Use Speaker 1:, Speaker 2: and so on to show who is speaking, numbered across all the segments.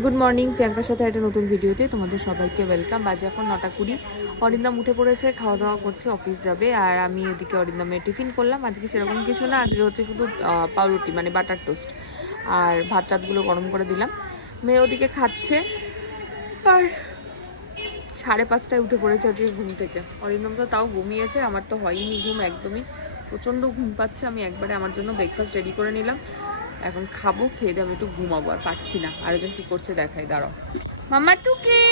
Speaker 1: Good morning প্রিয়াঙ্কার সাথে একটা নতুন ভিডিওতে তোমাদের সবাইকে ওয়েলকাম বাজে এখন নটা কুড়ি। অরিন্দম উঠে পড়েছে খাওয়া দাওয়া করছে অফিস যাবে, আর আমি ওদিকে অরিন্দমের টিফিন করলাম। আজকে সেরকম কিছু না, আজকে হচ্ছে শুধু পাউরুটি মানে বাটার টোস্ট আর ভাত টাতগুলো গরম করে দিলাম। মেয়ে ওদিকে খাচ্ছে। আর সাড়ে পাঁচটায় উঠে পড়েছে আজকে ঘুম থেকে। অরিন্দম তো তাও ঘুমিয়েছে, আমার তো হয়নি ঘুম একদমই। প্রচণ্ড ঘুম পাচ্ছে, আমি একবারে আমার জন্য ব্রেকফাস্ট রেডি করে নিলাম। এখন খাব, খেয়ে দিয়ে আমি একটু ঘুমাবো, আর পাচ্ছি না। আরেকজন কি করছে দেখাই, দাঁড়াও। মামা টুকি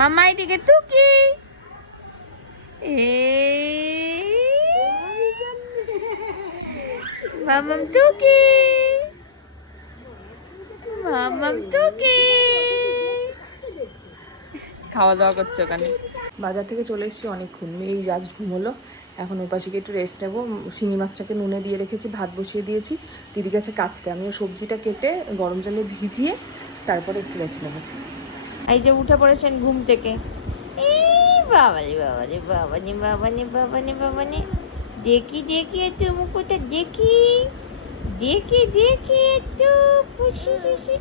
Speaker 1: মামা এদিকে টুকি এ মামাম টুকি মামাম টুকি খাওয়া দাওয়া করছে ওখানে বাজার থেকে চলে এসেছি অনেকক্ষণ, এই জাস্ট ঘুমোলো। এখন ওই পাশে একটু রেস্ট নেব। শিঙি মাছটাকে নুনে দিয়ে রেখেছি, ভাত বসিয়ে দিয়েছি। দিদি কাছে কাচতে আমি সবজিটা কেটে গরম জলে ভিজিয়ে তারপরে একটু রেস্ট নেব।
Speaker 2: এই যে উঠে পড়েছেন ঘুম থেকে। বাবালে বাবালে বাবানে বাবানে বাবানে বাবানে দেখি দেখি, একটু মুকুটা দেখি। দেখি দেখি, একটু পুষি শুষি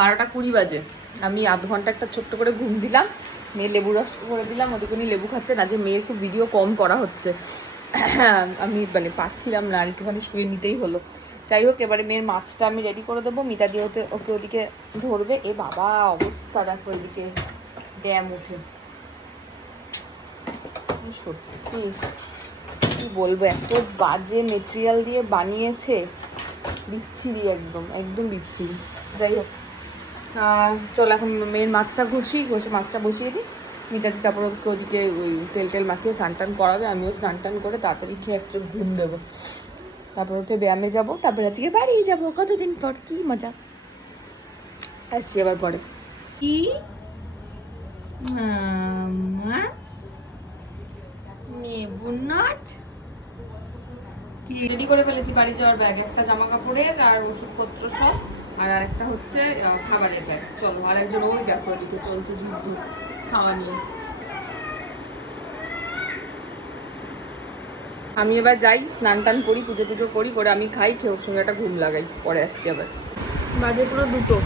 Speaker 1: বারোটা কুড়ি বাজে। আমি আধ ঘণ্টা একটা ছোট্ট করে ঘুম দিলাম মেয়ে লেবু রস করে দিলাম, ওদিকে উনি লেবু খাচ্ছে না, যে মেয়ের খুব ভিডিও কম করা হচ্ছে। আমি মানে পারছিলাম না, আর একটুখানি শুয়ে নিতেই হলো। যাই হোক, এবারে মেয়ের মাছটা আমি রেডি করে দেবো, মিতা দিয়ে ওতে ওকে ওদিকে ধরবে। এ বাবা, অবস্থা দেখো এদিকে, ড্যাম উঠে সত্যি? কি বলব, এত বাজে মেটেরিয়াল দিয়ে বানিয়েছে। বিচ্ছিরি একদম একদম বিচ্ছিরি। যাই হোক। চল এখন মেয়ের মাছটা ঘষি ঘষে মাছটা বসিয়ে দিই। মিটাদি তারপর ওদিকে ওদিকে ওই তেল টেল মাখিয়ে স্নান টান করাবে আমিও স্নান টান করে তাড়াতাড়ি খেয়ে একটু ঘুম দেবো। তারপর উঠে ব্যায়ামে যাব তারপর আজকে বাড়ি যাব কতদিন পর কি মজা। আসছি এবার পরে।
Speaker 2: কি?
Speaker 1: রেডি করে ফেলেছি বাড়ি যাওয়ার ব্যাগ একটা জামা কাপড়ের আর ওষুধপত্র সব। আর আরেকটা হচ্ছে খাবারের ব্যাগ চলো আর একজন ওই দেখো এদিকে চলছে যুদ্ধ, খাওয়া নিয়ে। আমি এবার যাই, স্নান টান করি, পুজো টুজো করি, করে আমি খাই, খেয়ে ওর সঙ্গে একটা ঘুম লাগাই, পরে আসছি আবার। বাজে পুরো দুটো,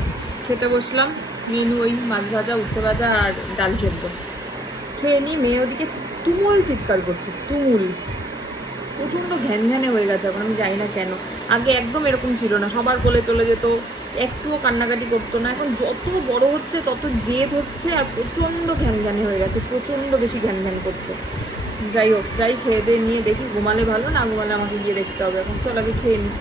Speaker 1: খেতে বসলাম মেনু ওই মাছ ভাজা, উচ্ছে ভাজা আর ডাল সেদ্ধ। খেয়ে নিই মেয়ে ওদিকে তুমুল চিৎকার করছে, তুমুল। প্রচণ্ড ঘ্যান ঘ্যানে হয়ে গেছে, এখন আমি জানি না কেন। আগে একদম এরকম ছিল না, সবার কোলে চলে যেত একটুও কান্নাকাটি করতো না। এখন যত বড় হচ্ছে, তত জেদ হচ্ছে আর প্রচণ্ড ঘ্যান ঘ্যানে হয়ে গেছে, প্রচণ্ড বেশি ঘ্যান ঘ্যান করছে। যাই হোক, যাই খেয়ে দিয়ে নিয়ে দেখি, ঘুমালে ভালো, না ঘুমালে আমাকে গিয়ে দেখতে হবে। এখন চল আগে খেয়ে নিই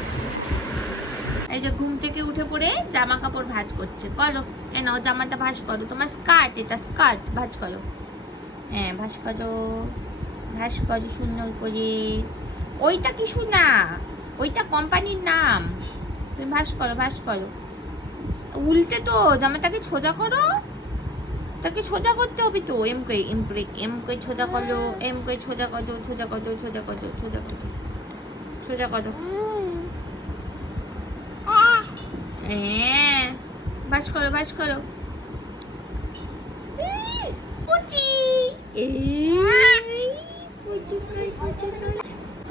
Speaker 2: এই যে ঘুম থেকে উঠে পড়ে জামা কাপড় ভাঁজ করছে। করো এ নাও জামাটা ভাঁজ করো। তোমার স্কার্ট, এটা স্কার্ট, ভাঁজ করো। হ্যাঁ ভাঁজ করো ভাঁজ করো সুন্দর করে। ওইটা কিছু না ওইটা কোম্পানির নাম। তুমি ভাস করো ভাঁজ করো। উল্টে তো জামাটাকে সোজা করো। তাকে সোজা করতে হবে তো এম করে এম করে এম করে সোজা করো এম করে সোজা করো সোজা করো সোজা করো সোজা করো সোজা করো হ্যাঁ বাস করো বাস করো।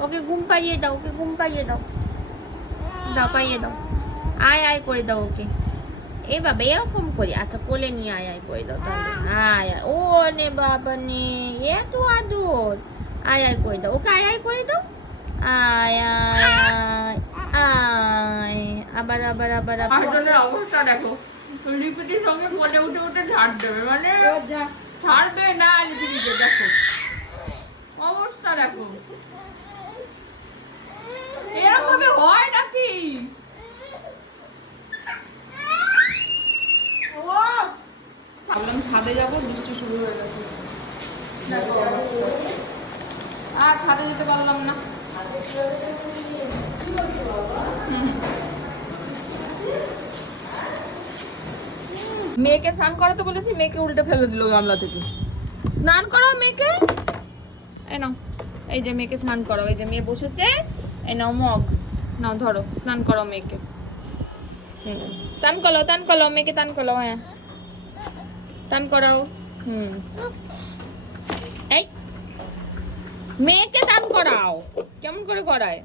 Speaker 2: ওকে ঘুম পাইয়ে দাও ওকে ঘুম পাইয়ে দাও। দাও, পাইয়ে দাও। আয় আয় করে দাও ওকে। এ বাবা এরকম করে। আচ্ছা কোলে নিয়ে আয় আয় করে দাও তাহলে। আয় ও নে বাবা নে এত আদর। আয় আয় করে দাও। ওকে, আয় আয় করে দাও। আবার আবার আবার
Speaker 1: অবস্থা দেখো। মানে না এরকম হয় ভাবলাম ছাদে যাব বৃষ্টি শুরু হয়ে গেছে। আর ছাদে যেতে পারলাম না। মেয়েকে স্নান করাতে বলেছি মেয়েকে উল্টে ফেলে দিল গামলা থেকে। স্নান করাও মেয়েকে। এই নাও এই যে মেয়েকে স্নান করাও এই যে মেয়ে বসেছে। এই নাও মগ। নাও ধরো, স্নান করো মেয়েকে। হুম টান করো টান করো, মেয়েকে টান করো হ্যাঁ। টান করাও, হুম। এই, মেয়েকে টান করাও, কেমন করে করায়?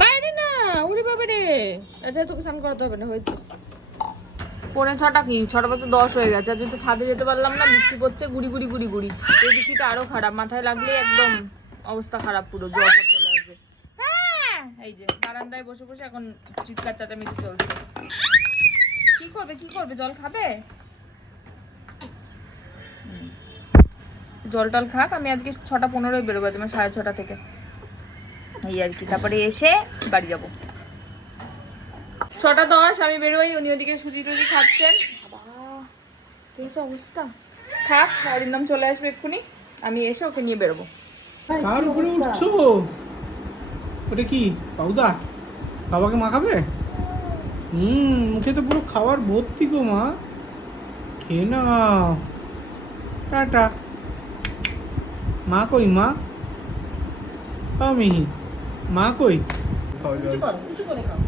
Speaker 1: বাইরে না, উড়ে বাবা রে আচ্ছা তোকে স্নান করাতে হবে না, হয়েছে। পৌনে ছটা কি? ছটা বছর দশ হয়ে গেছে। আর তো ছাদে যেতে পারলাম না বৃষ্টি পড়ছে গুড়ি গুড়ি গুড়ি গুড়ি। এই বৃষ্টিটা আরও খারাপ। মাথায় লাগলে একদম অবস্থা খারাপ পুরো জ্বর চলে আসবে। হ্যাঁ, এই যে বারান্দায় বসে বসে এখন চিৎকার চাচামেচি চলছে। কি করবে কি করবে? জল খাবে? জল টল খাক। আমি আজকে ছটা পনেরোই বেরোবো আমার সাড়ে ছটা থেকে। এই আর কি। তারপরে এসে বাড়ি যাব। ছটা দশ আমি বেরোই উনি ওদিকে সুজি টুজি খাচ্ছেন। বাবা অবস্থা। থাক অরিন্দম চলে আসবে এক্ষুনি। আমি এসে ওকে নিয়ে বেরোবো।
Speaker 3: কার উপরে উঠছো? ওটা কি পাউদা বাবাকে মাখাবে? হুম মুখে তো পুরো খাবার ভর্তি গো মা। খেয়ে নাও। টাটা। মা কই মা? আমি মা কই।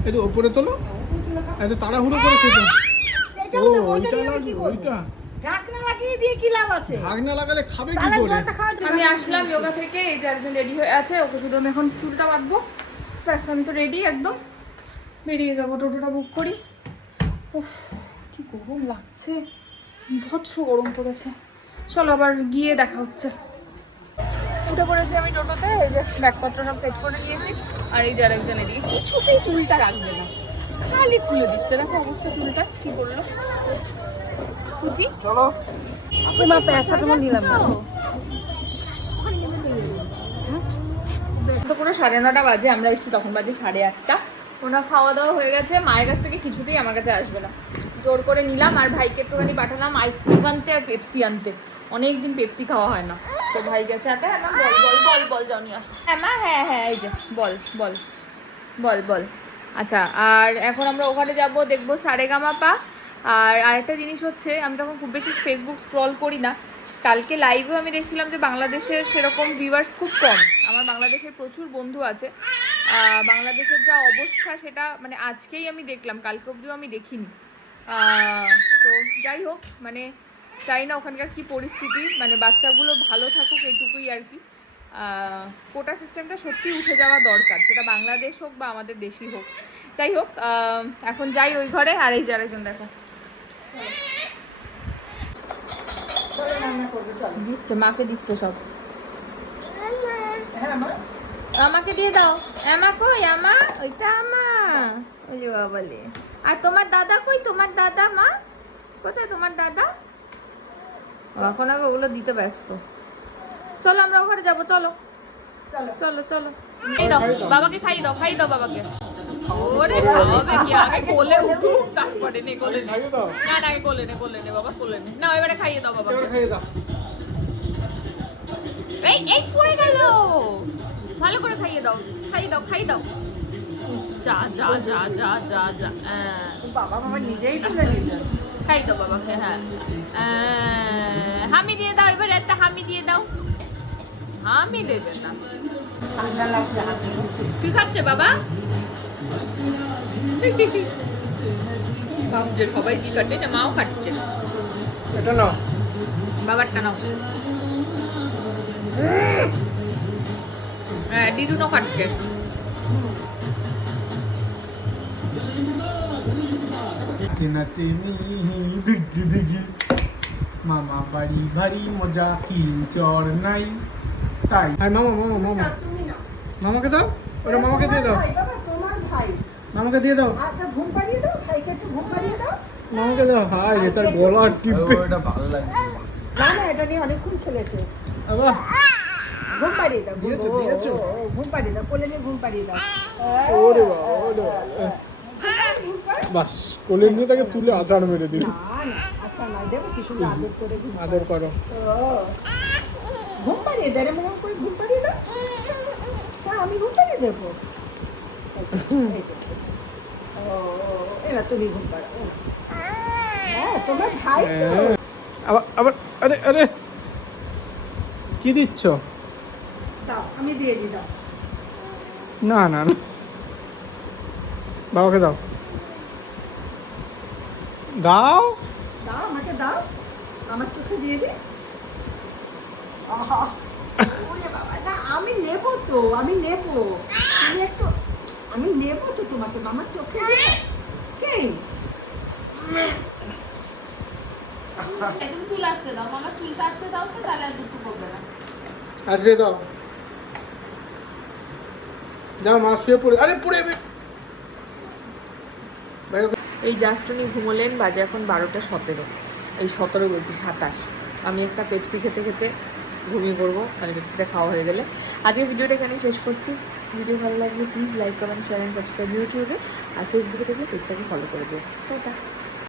Speaker 3: একটু ওপরে তোলো। এত তাড়াহুড়ো করে খেতে ও ওইটা লাগবে ওইটা।
Speaker 1: আমি আসলাম যোগা থেকে এই যে একজন রেডি হয়ে আছে ওকে শুধু আমি এখন চুলটা বাঁধবো। ব্যাস আমি তো রেডি একদম। বেরিয়ে যাব টোটোটা বুক করি। উফ কি গরম লাগছে। বিভৎস গরম পড়েছে। চলো আবার গিয়ে দেখা হচ্ছে। উঠে পড়েছি আমি টোটোতে এই যে ব্যাগপত্র সব সেট করে নিয়েছি। আর এই যে আরেকজন এদিকে কিছুতেই চুলটা রাখবে না। খালি খুলে দিচ্ছে। দেখো অবস্থা চুলটা কি করল? কুচি
Speaker 3: চলো।
Speaker 4: ওই মা প্যাসাটা নিলাম না।
Speaker 1: তো পুরো সাড়ে নটা বাজে আমরা এসেছি তখন বাজে সাড়ে আটটা। ওনার খাওয়া দাওয়া হয়ে গেছে মায়ের কাছ থেকে কিছুতেই আমার কাছে আসবে না। জোর করে নিলাম আর ভাইকে একটুখানি পাঠালাম আইসক্রিম আনতে আর পেপসি আনতে। অনেক দিন পেপসি খাওয়া হয় না। তো ভাই গেছে আতে হ্যাঁ বল বল বল বল যাও নিয়ে আসো। হ্যাঁ মা হ্যাঁ হ্যাঁ এই যে বল বল বল বল। আচ্ছা আর এখন আমরা ওখানে যাব, দেখব সারেগামা পা আর আরেকটা জিনিস হচ্ছে, আমি তখন খুব বেশি ফেসবুক স্ক্রল করি না। কালকে লাইভেও আমি দেখছিলাম যে বাংলাদেশের সেরকম ভিউয়ার্স খুব কম। আমার বাংলাদেশের প্রচুর বন্ধু আছে। বাংলাদেশের যা অবস্থা সেটা মানে আজকেই আমি দেখলাম, কালকে অবধিও আমি দেখিনি। তো যাই হোক মানে চাই না ওখানকার কি পরিস্থিতি মানে বাচ্চাগুলো ভালো থাকুক এটুকুই আর কি। কোটা সিস্টেমটা সত্যি উঠে যাওয়া দরকার সেটা বাংলাদেশ হোক বা আমাদের দেশই হোক। যাই হোক এখন যাই ওই ঘরে আর এই যে আরেকজন দেখো। দিচ্ছে মাকে দিচ্ছে সব।
Speaker 4: হ্যাঁ
Speaker 1: আমাকে দিয়ে দাও। আমা কই? আমা? ওইটা আমা। ওই যে বাবালে আর তোমার দাদা কই? তোমার দাদা মা? কোথায় তোমার দাদা? এখন আগে ওগুলো দিতে ব্যস্ত। চলো আমরা ওখানে যাব চলো।
Speaker 4: চলো।
Speaker 1: চলো এই দাও। বাবাকে খাই দাও খাই দাও বাবাকে। ওরে খাওয়াবে কি আগে কোলে উঠুক তারপরে নে কোলে নে। না না আগে কোলে নে কোলে নে বাবা কোলে নে। না এবারে খাইয়ে দাও বাবাকে।
Speaker 3: খাইয়ে দাও।
Speaker 1: এই এই পড়ে গেল। ভালো করে খাইয়ে দাও। দাও দাও। যা যা যা যা যা যা
Speaker 4: বাবা নিজেই তুলে নিল।
Speaker 1: খাই দাও বাবাকে হ্যাঁ। হামি দিয়ে দাও এবার একটা হামি দিয়ে দাও। দেবে না
Speaker 4: ঠান্ডা
Speaker 1: কি খাচ্ছে বাবা? সবাই কি খাচ্ছে না মাও খাচ্ছে।
Speaker 3: এটা নাও।
Speaker 1: বাবারটা নাও। হ্যাঁ ডিডুনো খাচ্ছে।
Speaker 3: নাচে নাচে মিহি দিগি দিগি। মামা বাড়ি ভারী মজা কি চর নাই। তাই। হাই মামা মামা মামা। মামাকে দাও? ওটা মামাকে দিয়ে দাও।
Speaker 4: ভাই বাবা তোমার ভাই।
Speaker 3: মামাকে দিয়ে দাও।
Speaker 4: আচ্ছা ঘুম পাড়িয়ে দাও? ভাইকে একটু ঘুম পাড়িয়ে দাও।
Speaker 3: মামাকে দাও। হাই রে তার গলা টিপে।
Speaker 5: ওটা ভালো লাগে।
Speaker 4: না না এটা নিয়ে অনেকক্ষণ খেলেছে।
Speaker 3: আবার
Speaker 4: ঘুম পাড়িয়ে দাও
Speaker 3: দিয়েছ, দিয়েছ?
Speaker 4: ঘুম পাড়িয়ে দাও কোলে নিয়ে ঘুম পাড়িয়ে দাও।
Speaker 3: ওরে বাবা ওরে বাবা। বাস কোলে নিয়ে তাকে তুলে আচার মেরে দিল।
Speaker 4: আচ্ছা না দেবো কি সুন্দর আদর করে
Speaker 3: আদর করো।
Speaker 4: ও, ঘুম পাড়িয়ে দেয় মনে করে ঘুম পাড়িয়ে দাও। হ্যাঁ আমি ঘুম পাড়িয়ে দেবো। ও এরা তুমি ঘুম এরা। হ্যাঁ তোমার ভাই তো।
Speaker 3: আবার আবার আরে আরে কি দিচ্ছ?
Speaker 4: দাও আমি দিয়ে দিই দাও।
Speaker 3: না না না। বাবাকে দাও। দাও।
Speaker 4: দাও আমাকে দাও। আমার চোখে দিয়ে দে। আহা, ওরে বাবা না আমি নেব তো আমি নেব। তুমি একটু আমি নেব তো তোমাকে মামার চোখে। কে?
Speaker 1: একদম চুল আসছে দাও মামা চুল কাটতে দাও তো তাহলে আর দুটো করবে না।
Speaker 3: আজরে দাও। যাও মা শুয়ে পড়ে আরে পড়ে
Speaker 1: এই জাস্ট উনি ঘুমোলেন বাজে এখন বারোটা সতেরো। এই সতেরো বলছি সাতাশ। আমি একটা পেপসি খেতে খেতে ঘুমিয়ে পড়ব পেপসিটা খাওয়া হয়ে গেলে। আজকে ভিডিওটা এখানে শেষ করছি। ভিডিও ভালো লাগলে please like comment share and subscribe ইউটিউবে আর ফেসবুকে থেকে পেজটাকে ফলো করে দিও। টাটা।